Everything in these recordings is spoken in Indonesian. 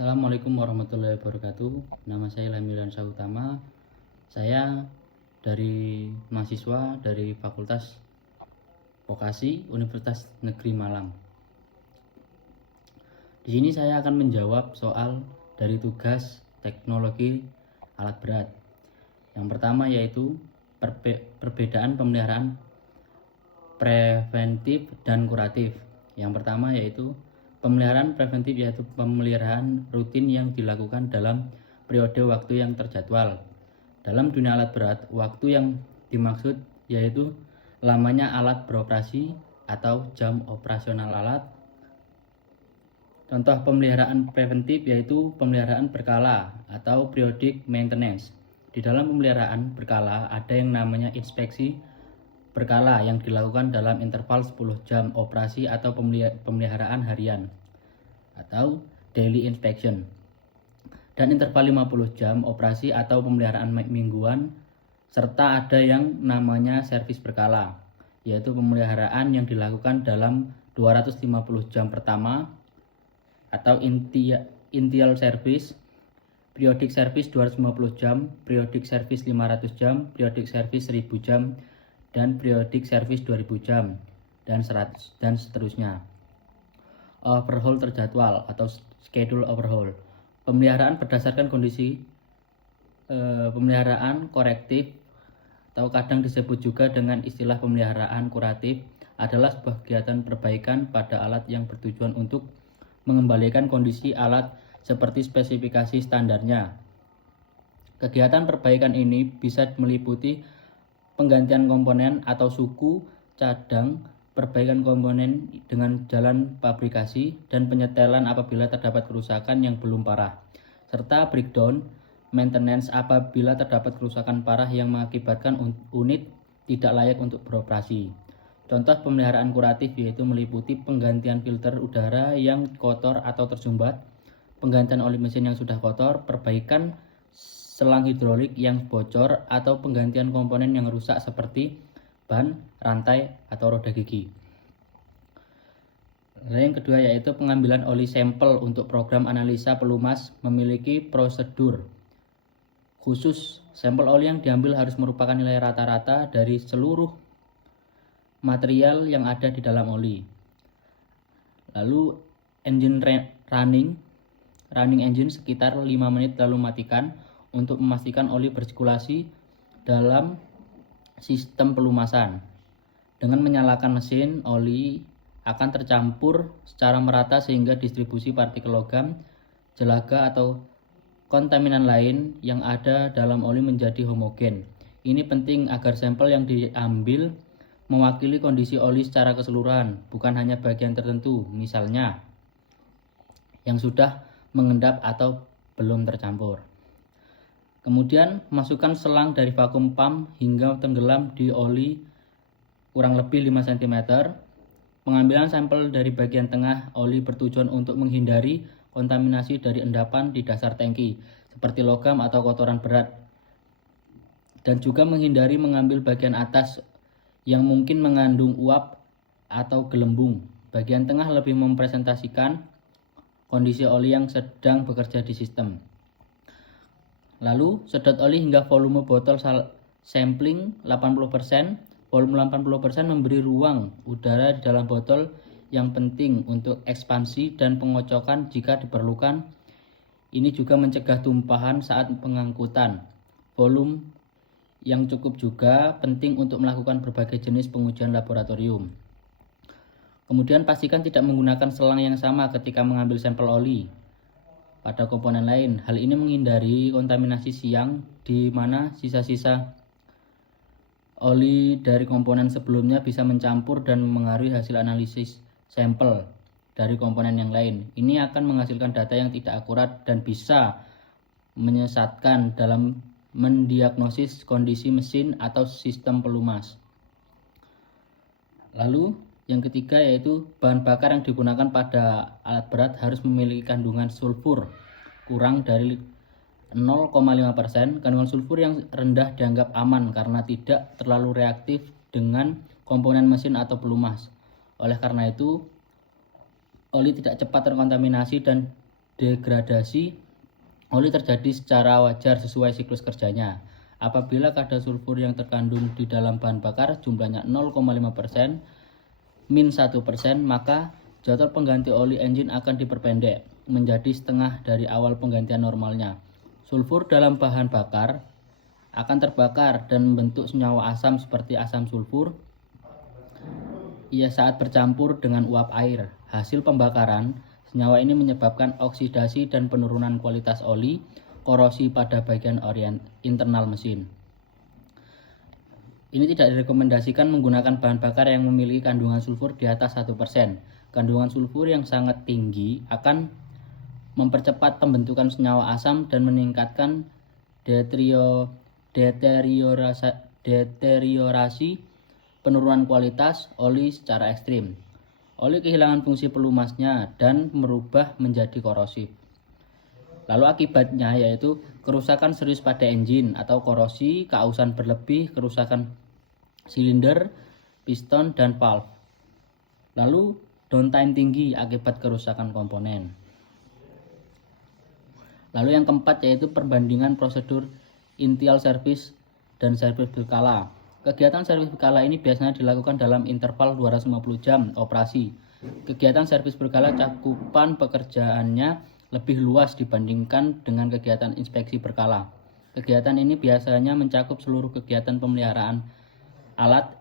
Assalamualaikum warahmatullahi wabarakatuh. Nama saya Lamilan Utama. Saya dari mahasiswa dari Fakultas Vokasi Universitas Negeri Malang. Di sini saya akan menjawab soal dari tugas teknologi alat berat. Yang pertama yaitu perbedaan pemeliharaan preventif dan kuratif. Yang pertama yaitu pemeliharaan preventif, yaitu pemeliharaan rutin yang dilakukan dalam periode waktu yang terjadwal. Dalam dunia alat berat, waktu yang dimaksud yaitu lamanya alat beroperasi atau jam operasional alat. Contoh pemeliharaan preventif yaitu pemeliharaan berkala atau periodic maintenance. Di dalam pemeliharaan berkala ada yang namanya inspeksi berkala yang dilakukan dalam interval 10 jam operasi atau pemeliharaan harian atau daily inspection, dan interval 50 jam operasi atau pemeliharaan mingguan, serta ada yang namanya servis berkala yaitu pemeliharaan yang dilakukan dalam 250 jam pertama atau initial service, periodic service 250 jam, periodic service 500 jam, periodic service 1000 jam, dan periodic service 2000 jam, dan 100 dan seterusnya. Overhaul terjadwal atau schedule overhaul. Pemeliharaan berdasarkan kondisi pemeliharaan korektif atau kadang disebut juga dengan istilah pemeliharaan kuratif adalah sebuah kegiatan perbaikan pada alat yang bertujuan untuk mengembalikan kondisi alat seperti spesifikasi standarnya. Kegiatan perbaikan ini bisa meliputi penggantian komponen atau suku cadang, perbaikan komponen dengan jalan pabrikasi, dan penyetelan apabila terdapat kerusakan yang belum parah, serta breakdown maintenance apabila terdapat kerusakan parah yang mengakibatkan unit tidak layak untuk beroperasi. Contoh pemeliharaan kuratif yaitu meliputi penggantian filter udara yang kotor atau tersumbat, penggantian oli mesin yang sudah kotor, perbaikan selang hidrolik yang bocor, atau penggantian komponen yang rusak seperti ban, rantai, atau roda gigi. Lalu yang kedua yaitu pengambilan oli sampel untuk program analisa pelumas memiliki prosedur khusus. Sampel oli yang diambil harus merupakan nilai rata-rata dari seluruh material yang ada di dalam oli. Lalu engine running engine sekitar 5 menit lalu matikan untuk memastikan oli bersirkulasi dalam sistem pelumasan. Dengan menyalakan mesin, oli akan tercampur secara merata sehingga distribusi partikel logam, jelaga atau kontaminan lain yang ada dalam oli menjadi homogen. Ini penting agar sampel yang diambil mewakili kondisi oli secara keseluruhan, bukan hanya bagian tertentu, misalnya yang sudah mengendap atau belum tercampur. Kemudian masukkan selang dari vakum pump hingga tenggelam di oli kurang lebih 5 cm. Pengambilan sampel dari bagian tengah oli bertujuan untuk menghindari kontaminasi dari endapan di dasar tangki seperti logam atau kotoran berat, dan juga menghindari mengambil bagian atas yang mungkin mengandung uap atau gelembung. Bagian tengah lebih mempresentasikan kondisi oli yang sedang bekerja di sistem. Lalu sedot oli hingga volume botol sampling 80%. Volume 80% memberi ruang udara di dalam botol yang penting untuk ekspansi dan pengocokan jika diperlukan. Ini juga mencegah tumpahan saat pengangkutan. Volume yang cukup juga penting untuk melakukan berbagai jenis pengujian laboratorium. Kemudian pastikan tidak menggunakan selang yang sama ketika mengambil sampel oli pada komponen lain. Hal ini menghindari kontaminasi siang di mana sisa-sisa oli dari komponen sebelumnya bisa mencampur dan mengaruhi hasil analisis sampel dari komponen yang lain. Ini akan menghasilkan data yang tidak akurat dan bisa menyesatkan dalam mendiagnosis kondisi mesin atau sistem pelumas. Lalu yang ketiga yaitu bahan bakar yang digunakan pada alat berat harus memiliki kandungan sulfur kurang dari 0,5%. Kandungan sulfur yang rendah dianggap aman karena tidak terlalu reaktif dengan komponen mesin atau pelumas. Oleh karena itu, oli tidak cepat terkontaminasi dan degradasi oli terjadi secara wajar sesuai siklus kerjanya. Apabila kadar sulfur yang terkandung di dalam bahan bakar jumlahnya 0,5% min 1%, maka jadwal pengganti oli engine akan diperpendek menjadi setengah dari awal penggantian normalnya. Sulfur dalam bahan bakar akan terbakar dan membentuk senyawa asam seperti asam sulfur saat bercampur dengan uap air. Hasil pembakaran, senyawa ini menyebabkan oksidasi dan penurunan kualitas oli, korosi pada bagian internal mesin. Ini tidak direkomendasikan menggunakan bahan bakar yang memiliki kandungan sulfur di atas 1%. Kandungan sulfur yang sangat tinggi akan mempercepat pembentukan senyawa asam dan meningkatkan deteriorasi penurunan kualitas oli secara ekstrim. Oli kehilangan fungsi pelumasnya dan berubah menjadi korosif. Lalu akibatnya yaitu kerusakan serius pada engine atau korosi, keausan berlebih, kerusakan silinder, piston, dan valve. Lalu downtime tinggi akibat kerusakan komponen. Lalu yang keempat yaitu perbandingan prosedur initial service dan service berkala. Kegiatan servis berkala ini biasanya dilakukan dalam interval 250 jam operasi. Kegiatan servis berkala cakupan pekerjaannya lebih luas dibandingkan dengan kegiatan inspeksi berkala. Kegiatan ini biasanya mencakup seluruh kegiatan pemeliharaan alat,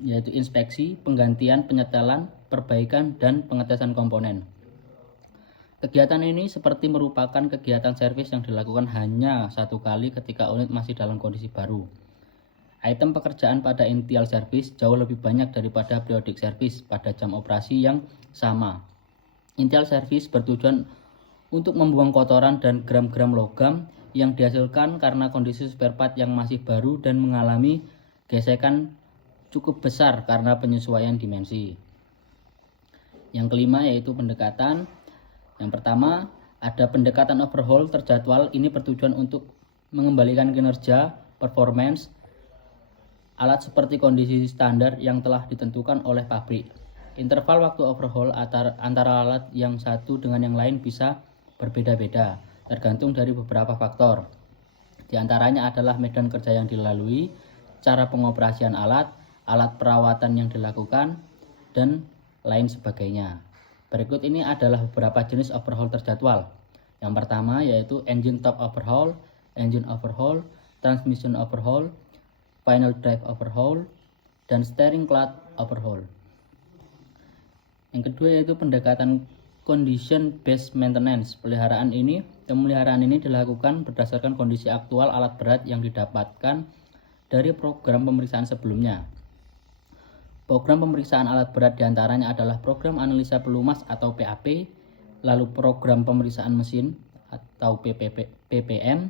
yaitu inspeksi, penggantian, penyetelan, perbaikan, dan pengetesan komponen. Kegiatan ini seperti merupakan kegiatan servis yang dilakukan hanya satu kali ketika unit masih dalam kondisi baru. Item pekerjaan pada initial service jauh lebih banyak daripada periodic service pada jam operasi yang sama. Initial service bertujuan untuk membuang kotoran dan gram-gram logam yang dihasilkan karena kondisi spare part yang masih baru dan mengalami gesekan cukup besar karena penyesuaian dimensi. Yang kelima yaitu pendekatan. Yang pertama, ada pendekatan overhaul terjadwal. Ini bertujuan untuk mengembalikan kinerja, performance alat seperti kondisi standar yang telah ditentukan oleh pabrik. Interval waktu overhaul antara alat yang satu dengan yang lain bisa berbeda-beda, tergantung dari beberapa faktor. Di antaranya adalah medan kerja yang dilalui, cara pengoperasian alat, alat perawatan yang dilakukan, dan lain sebagainya. Berikut ini adalah beberapa jenis overhaul terjadwal. Yang pertama yaitu engine top overhaul, engine overhaul, transmission overhaul, final drive overhaul, dan steering clutch overhaul. Yang kedua yaitu pendekatan condition based maintenance. Pemeliharaan ini dilakukan berdasarkan kondisi aktual alat berat yang didapatkan dari program pemeriksaan sebelumnya. Program pemeriksaan alat berat diantaranya adalah program analisa pelumas atau PAP, lalu program pemeriksaan mesin atau PPM,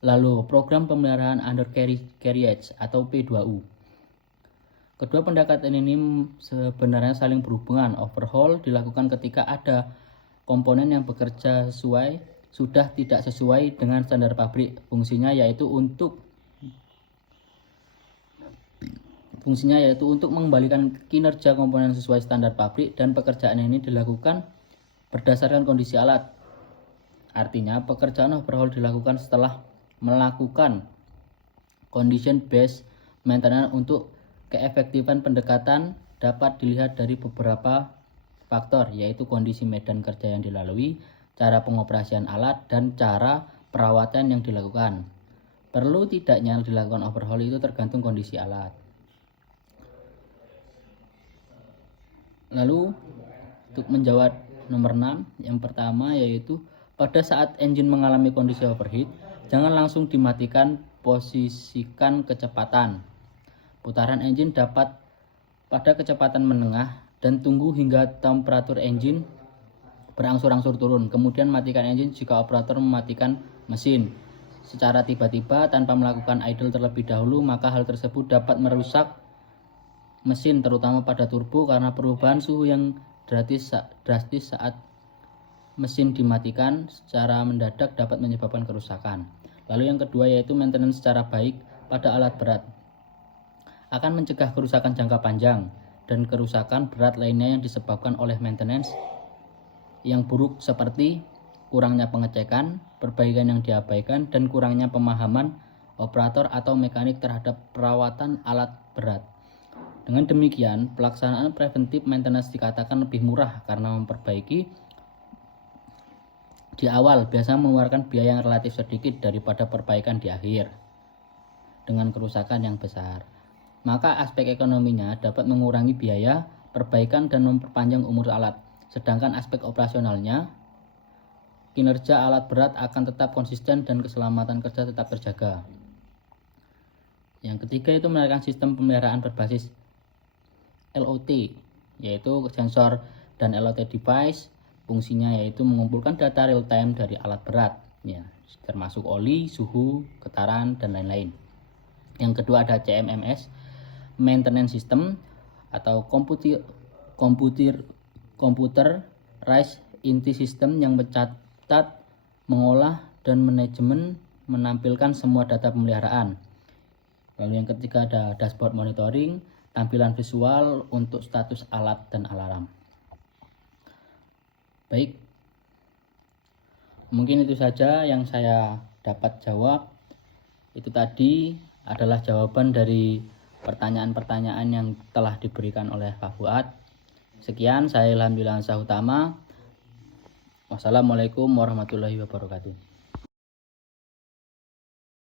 lalu program pemeliharaan undercarriage atau P2U. Kedua pendekatan ini sebenarnya saling berhubungan. Overhaul dilakukan ketika ada komponen yang bekerja sudah tidak sesuai dengan standar pabrik. Fungsinya yaitu untuk mengembalikan kinerja komponen sesuai standar pabrik, dan pekerjaan ini dilakukan berdasarkan kondisi alat. Artinya, pekerjaan overhaul dilakukan setelah melakukan condition based maintenance. Untuk keefektifan pendekatan dapat dilihat dari beberapa faktor, yaitu kondisi medan kerja yang dilalui, cara pengoperasian alat, dan cara perawatan yang dilakukan. Perlu tidaknya dilakukan overhaul itu tergantung kondisi alat. Lalu untuk menjawab nomor 6, yang pertama yaitu pada saat engine mengalami kondisi overheat, jangan langsung dimatikan, posisikan kecepatan putaran engine dapat pada kecepatan menengah dan tunggu hingga temperatur engine berangsur-angsur turun. Kemudian matikan engine jika operator mematikan mesin secara tiba-tiba tanpa melakukan idle terlebih dahulu, maka hal tersebut dapat merusak mesin terutama pada turbo karena perubahan suhu yang drastis saat mesin dimatikan secara mendadak dapat menyebabkan kerusakan. Lalu yang kedua yaitu maintenance secara baik pada alat berat akan mencegah kerusakan jangka panjang dan kerusakan berat lainnya yang disebabkan oleh maintenance yang buruk seperti kurangnya pengecekan, perbaikan yang diabaikan, dan kurangnya pemahaman operator atau mekanik terhadap perawatan alat berat. Dengan demikian, pelaksanaan preventive maintenance dikatakan lebih murah karena memperbaiki di awal biasanya mengeluarkan biaya yang relatif sedikit daripada perbaikan di akhir dengan kerusakan yang besar. Maka aspek ekonominya dapat mengurangi biaya perbaikan dan memperpanjang umur alat. Sedangkan aspek operasionalnya, kinerja alat berat akan tetap konsisten dan keselamatan kerja tetap terjaga. Yang ketiga itu menerapkan sistem pemeliharaan berbasis LOT, yaitu sensor dan LOT device. Fungsinya yaitu mengumpulkan data real time dari alat berat, ya, termasuk oli, suhu, getaran, dan lain-lain. Yang kedua ada CMMS, Maintenance System atau Computerized Inti System yang mencatat, mengolah, dan manajemen menampilkan semua data pemeliharaan. Lalu yang ketiga ada dashboard monitoring, tampilan visual untuk status alat dan alarm. Baik, mungkin itu saja yang saya dapat jawab. Itu tadi adalah jawaban dari pertanyaan-pertanyaan yang telah diberikan oleh Pak Fuad. Sekian, saya Ilham Yuliansyah Utama. Wassalamualaikum warahmatullahi wabarakatuh.